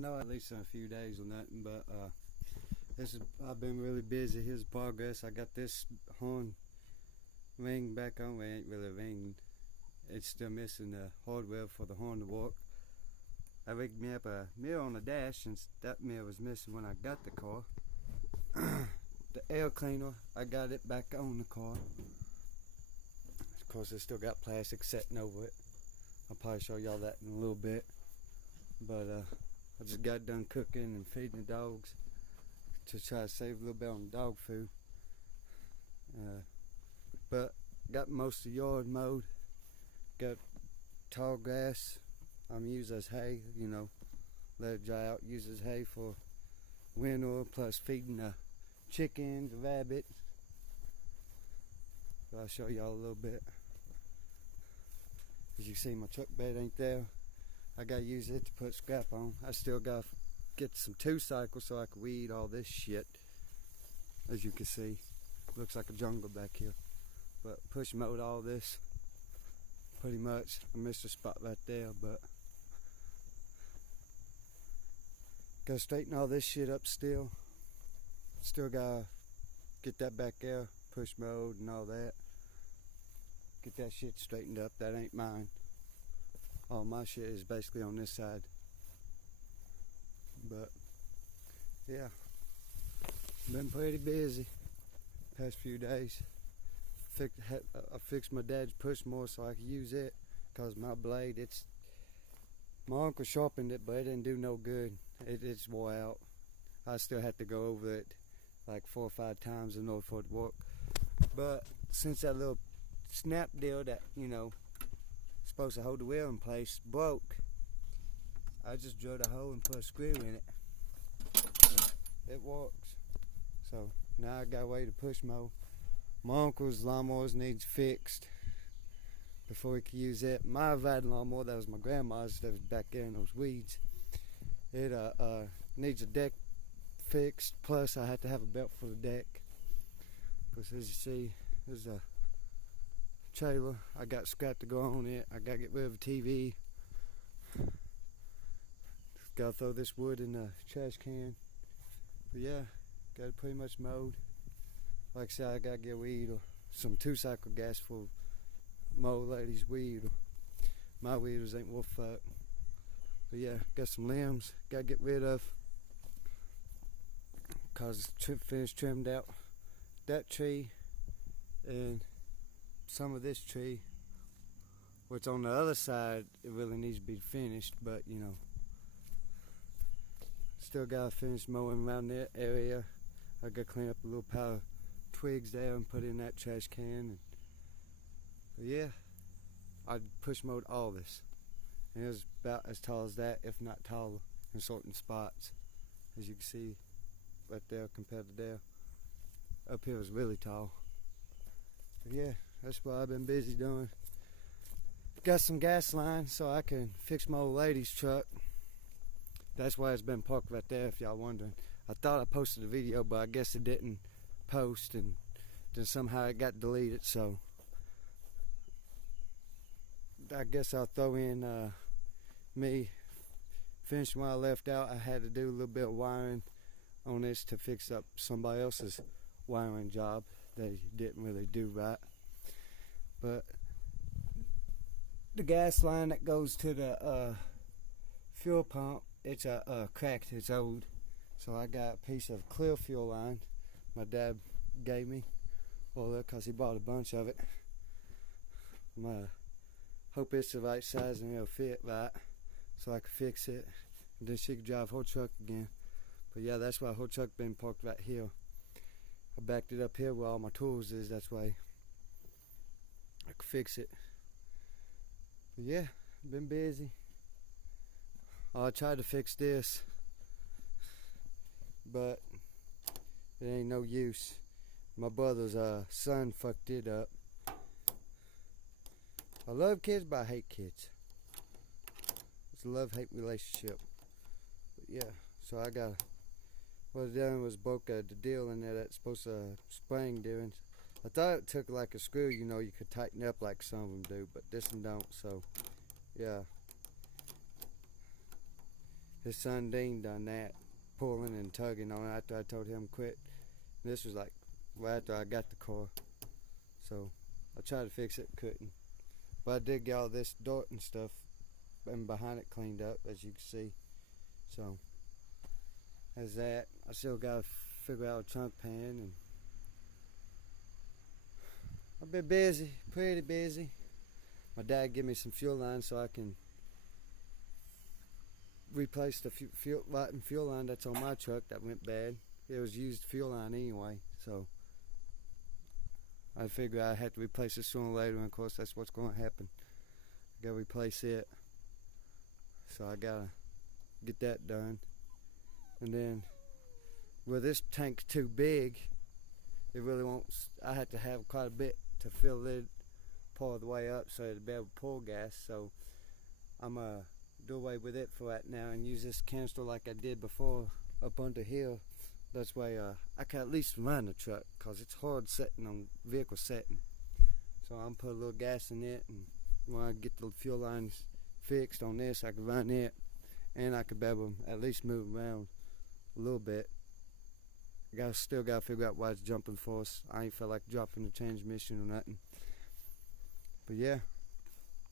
know at least in a few days or nothing, but I've been really busy. Here's progress. I got this horn ring back on. It ain't really ringing. It's still missing the hardware for the horn to work. I rigged me up a mirror on the dash since that mirror was missing when I got the car. The air cleaner, I got it back on the car. Of course, it's still got plastic setting over it. I'll probably show y'all that in a little bit. But I just got done cooking and feeding the dogs to try to save a little bit on dog food. But got most of the yard mowed. Got tall grass. I'm using as hay, you know, let it dry out. Use as hay for winter, plus feeding the chickens, the rabbit. So I'll show y'all a little bit. As you see, my truck bed ain't there. I gotta use it to put scrap on. I still gotta get some 2-cycles so I can weed all this shit. As you can see, looks like a jungle back here. But push mowed all this pretty much. I missed a spot right there, but gotta straighten all this shit up still. Still gotta get that back there, push mowed and all that. Get that shit straightened up. That ain't mine. All my shit is basically on this side. But yeah, been pretty busy past few days. I fixed my dad's push mower so I could use it, cause my blade, my uncle sharpened it, but it didn't do no good. It's wore out. I still had to go over it like 4 or 5 times in order for it to work. But since that little snap deal that, you know, supposed to hold the wheel in place broke, I just drilled a hole and put a screw in it. It works. So now I got a way to push mow. My uncle's lawnmowers needs fixed before he could use it. My riding lawnmower, that was my grandma's, that was back there in those weeds. It needs a deck fixed, plus I had to have a belt for the deck. Because as you see, there's a trailer. I got scrap to go on it. I gotta get rid of the TV. Gotta throw this wood in the trash can. But yeah, got it pretty much mowed. Like I said, I gotta get weed or some 2-cycle gas for mow ladies' weed. My weeders ain't worth fuck. But yeah, got some limbs gotta get rid of, cause it's finished trimmed out that tree and some of this tree, which on the other side it really needs to be finished, but you know, still gotta finish mowing around that area. I gotta clean up a little pile of twigs there and put in that trash can. But yeah, I push mowed all this, and it was about as tall as that, if not taller, in certain spots, as you can see right there compared to there. Up here was really tall. But yeah, that's what I've been busy doing. Got some gas lines so I can fix my old lady's truck. That's why it's been parked right there, if y'all wondering. I thought I posted a video, but I guess it didn't post, and then somehow it got deleted, so I guess I'll throw in me finishing what I left out. I had to do a little bit of wiring on this to fix up somebody else's wiring job they didn't really do right. But the gas line that goes to the fuel pump, it's cracked, it's old. So I got a piece of clear fuel line my dad gave me, well, because he bought a bunch of it. Hope it's the right size and it'll fit right, so I can fix it, and then she can drive her truck again. But yeah, that's why her truck been parked right here. I backed it up here where all my tools is, that's why I could fix it. But yeah, been busy. I tried to fix this, but it ain't no use. My brother's son fucked it up. I love kids, but I hate kids. It's a love-hate relationship. But yeah, so I got, what I done was broke the deal in there that's supposed to spring doing. I thought it took like a screw, you know, you could tighten up like some of them do, but this one don't, so yeah. his son Dean done that, pulling and tugging on it after I told him to quit. This was like right after I got the car. So I tried to fix it, couldn't. But I did get all this dirt and stuff and behind it cleaned up, as you can see. So as that, I still gotta figure out a trunk pan, and I've been busy, pretty busy. My dad gave me some fuel lines so I can replace the rotten fuel line that's on my truck that went bad. It was used fuel line anyway, so I figured I had to replace it sooner or later, and of course that's what's going to happen. I gotta replace it, so I gotta get that done. And then, well, this tank's too big. It really won't. I had to have quite a bit to fill it part of the way up so it'd be able to pull gas. So I'm gonna do away with it for right now and use this canister like I did before up on the hill. That's why I can at least run the truck, cause it's hard setting on vehicle setting. So I'm put a little gas in it, and when I get the fuel lines fixed on this, I can run it, and I could be able to at least move around a little bit. Still gotta figure out why it's jumping for us. I ain't feel like dropping the transmission or nothing. But yeah,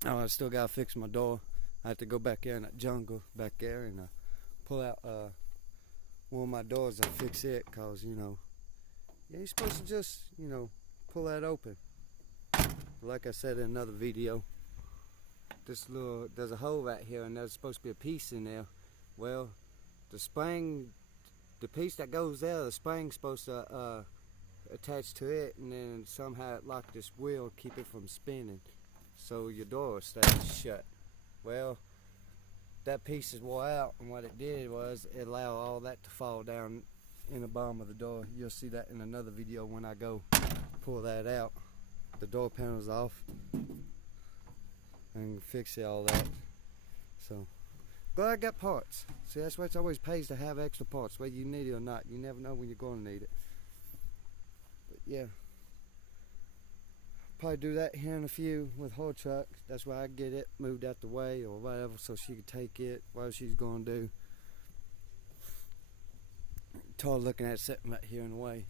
oh, I still gotta fix my door. I have to go back there in that jungle back there and pull out one of my doors and fix it, cause you know, yeah, you're supposed to just, you know, pull that open. Like I said in another video, there's a hole right here, and there's supposed to be a piece in there. Well, the piece that goes there, the spring's supposed to attach to it, and then somehow it locked this wheel, keep it from spinning, so your door will stay shut. Well, that piece is wore out, and what it did was it allowed all that to fall down in the bottom of the door. You'll see that in another video when I go pull that out. The door panel's off and fix it, all that. So, but I got parts. See, that's why it always pays to have extra parts, whether you need it or not. You never know when you're going to need it. But yeah, probably do that here in a few with her truck. That's why I get it moved out the way or whatever, so she can take it, whatever she's going to do. Todd looking at it sitting right here in the way.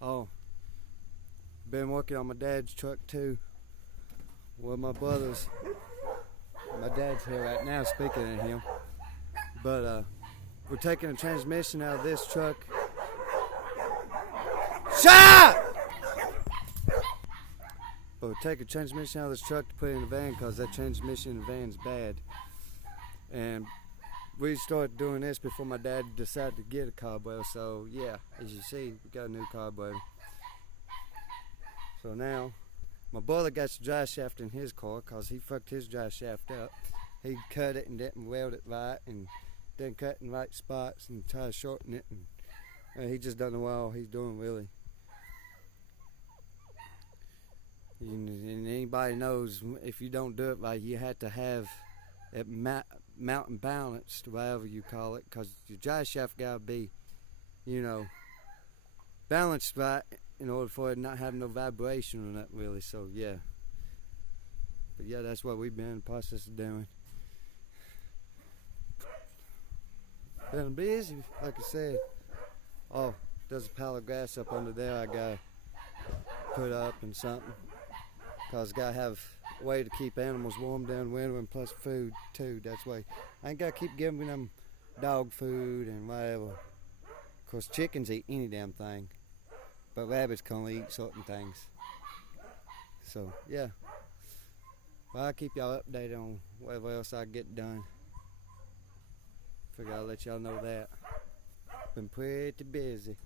Oh, been working on my dad's truck too. Well, my dad's here right now speaking to him. But we're taking a transmission out of this truck. Shut up! But we're taking a transmission out of this truck to put it in the van, because that transmission in the van's bad. And we started doing this before my dad decided to get a carburetor. So yeah, as you see, we got a new carburetor. So now, my brother got the dry shaft in his car, because he fucked his dry shaft up. He cut it and didn't weld it right, and didn't cut in right spots, and tried to shorten it. And he just doesn't know what all he's doing, really. And anybody knows, if you don't do it right, you have to have it mountain balanced, whatever you call it, because your dry shaft got to be, you know, balanced right in order for it not have no vibration or that, really. So yeah, but yeah, that's what we've been in the process of doing. Been busy, like I said. Oh, there's a pile of grass up under there I gotta put up and something, cause gotta have a way to keep animals warm during winter, and plus food too. That's why I ain't gotta keep giving them dog food and whatever. Of course, chickens eat any damn thing, but rabbits can only eat certain things. So yeah, well, I'll keep y'all updated on whatever else I get done. Figure I'll let y'all know that. Been pretty busy.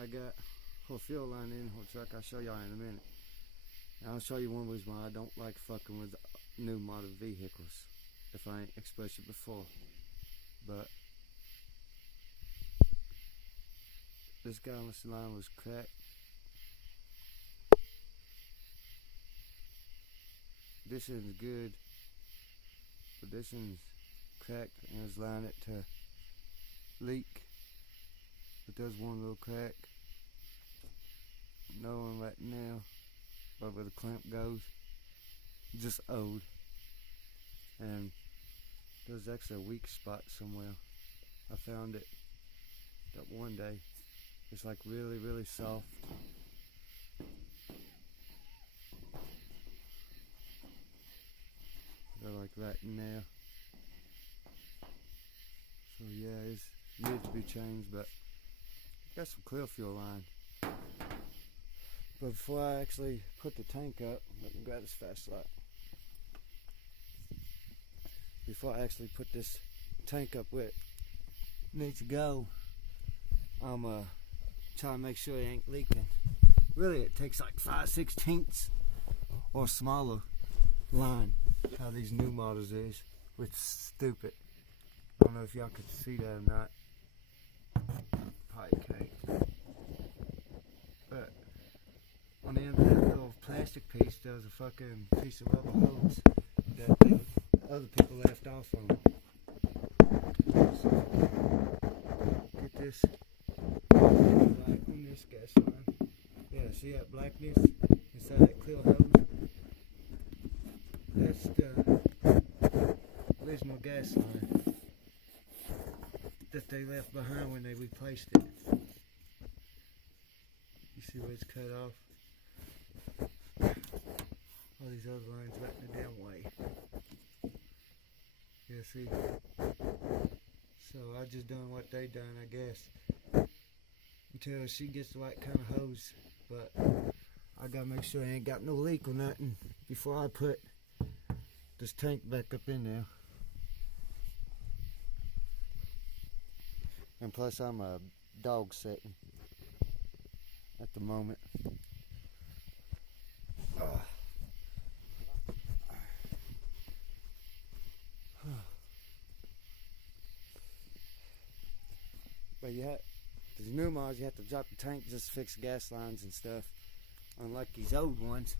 I got her fuel line in her truck. I'll show y'all in a minute. And I'll show you one reason why I don't like fucking with new model vehicles, if I ain't expressed it before. But this gallon's line was cracked. This one's good, but this one's cracked, and it's lining it to leak. But there's one little crack. No one right now, but where the clamp goes, just old. And There's actually a weak spot somewhere. I found it that one day. It's like really, really soft. They're like right in there. So yeah, it needs to be changed, but got some clear fuel line. But before I actually put the tank up, let me grab this flashlight. Before I actually put this tank up where it needs to go, I'm trying to make sure it ain't leaking. Really, it takes like 5/16 or smaller line. How these new models is, which is stupid. I don't know if y'all could see that or not. Probably can't. But on the end of that little plastic piece, there's a fucking piece of rubber hose that the other people left off on. So, get this light on this gas line. Yeah, see that blackness inside that clear hose? That's the original gas line that they left behind when they replaced it. You see where it's cut off? All these other lines right in the damn way. Yeah, see? So I just done what they done, I guess. Until she gets the right kind of hose. But I gotta make sure I ain't got no leak or nothing before I put this tank back up in there. And plus I'm a dog sitting at the moment. But these new models, you have to drop the tank just to fix gas lines and stuff. Unlike these old ones,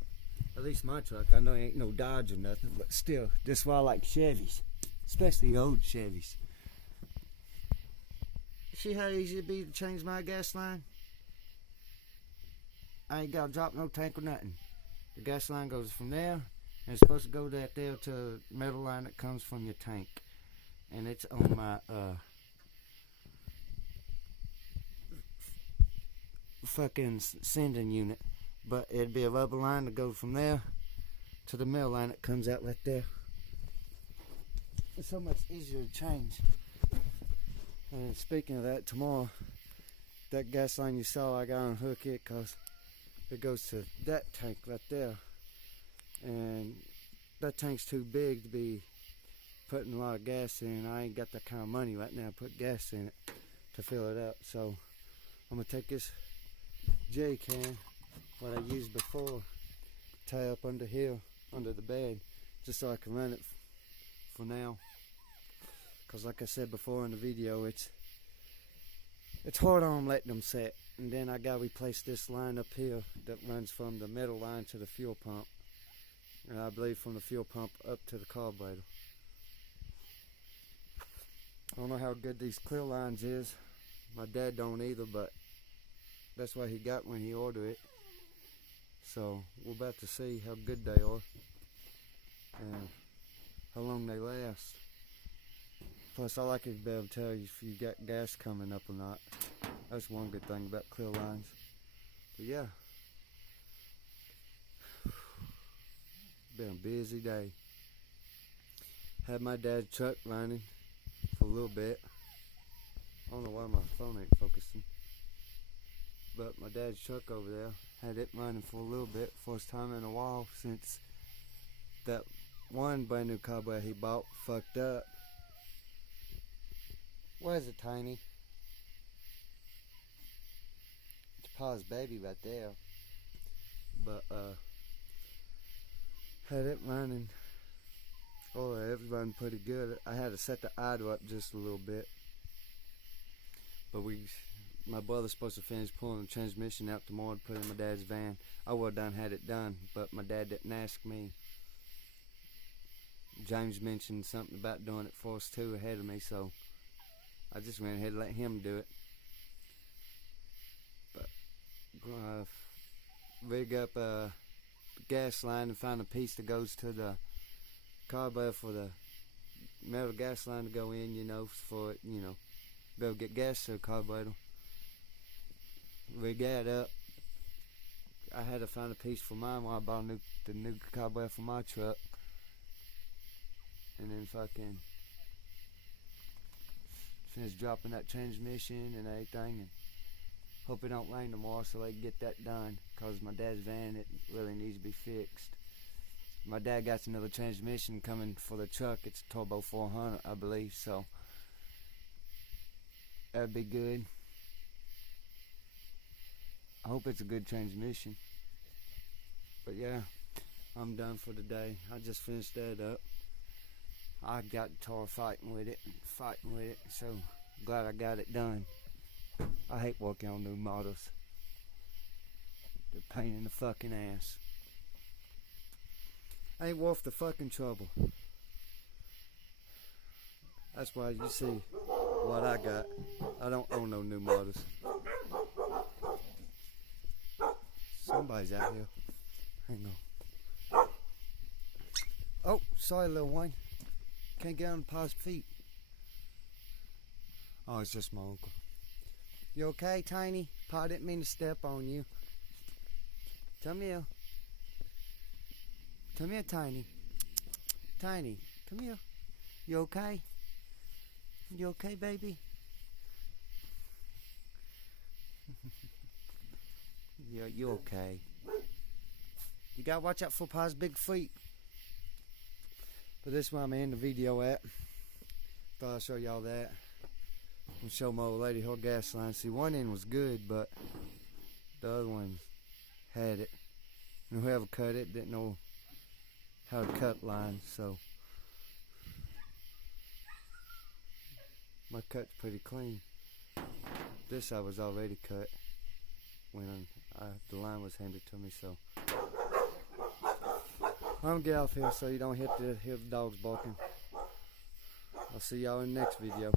at least my truck, I know it ain't no Dodge or nothing, but still, this is why I like Chevys, especially old Chevys. See how easy it'd be to change my gas line? I ain't gotta drop no tank or nothing. The gas line goes from there, and it's supposed to go there to the metal line that comes from your tank. And it's on my fucking sending unit. But it'd be a rubber line to go from there to the metal line that comes out right there. It's so much easier to change. And speaking of that, tomorrow, that gas line you saw, I gotta unhook it because it goes to that tank right there. And that tank's too big to be putting a lot of gas in. I ain't got that kind of money right now to put gas in it to fill it up. So I'm gonna take this J can, what I used before, tie up under here, under the bed, just so I can run it for now. Because like I said before in the video, it's hard on letting them set. And then I gotta replace this line up here that runs from the metal line to the fuel pump. And I believe from the fuel pump up to the carburetor. I don't know how good these clear lines is. My dad don't either, but that's what he got when he ordered it. So we're about to see how good they are and how long they last. Plus I like it to be able to tell you if you got gas coming up or not. That's one good thing about clear lines. But yeah, been a busy day. Had my dad's truck running for a little bit. I don't know why my phone ain't focusing. But my dad's truck over there, had it running for a little bit, first time in a while since that one brand new carburetor he bought fucked up. Where's it, Tiny? It's Pa's baby right there. But had it running. Oh, it was running pretty good. I had to set the idle up just a little bit. But my brother's supposed to finish pulling the transmission out tomorrow to put in my dad's van. I would have done had it done, but my dad didn't ask me. James mentioned something about doing it for us too ahead of me, so I just went ahead and let him do it. But rig up a gas line and find a piece that goes to the carburetor for the metal gas line to go in, you know, for it, you know, be able to get gas to the carburetor. Rig that up. I had to find a piece for mine when I bought the new carburetor for my truck. And then fucking finish dropping that transmission and everything, and hope it don't rain tomorrow so they can get that done, cause my dad's van, it really needs to be fixed. My dad got another transmission coming for the truck. It's a Turbo 400, I believe, so that'd be good. I hope it's a good transmission. But yeah, I'm done for the day. I just finished that up. I got tired fighting with it, so glad I got it done. I hate working on new models. They're a pain in the fucking ass. Ain't worth the fucking trouble. That's why you see what I got. I don't own no new models. Somebody's out here. Hang on. Oh, sorry, little one. Can't get on Pa's feet. Oh, it's just my uncle. You okay, Tiny? Pa didn't mean to step on you. Come here. Come here, Tiny. Tiny, come here. You okay? You okay, baby? Yeah, you okay. You gotta watch out for Pa's big feet. But this is where I'm in the video at. Thought I'd show y'all that. And show my old lady her gas line. See, one end was good, but the other one had it. And whoever cut it didn't know how to cut lines, so my cut's pretty clean. This I was already cut when the line was handed to me, so I'm gonna get off here so you don't hear the dogs barking. I'll see y'all in the next video.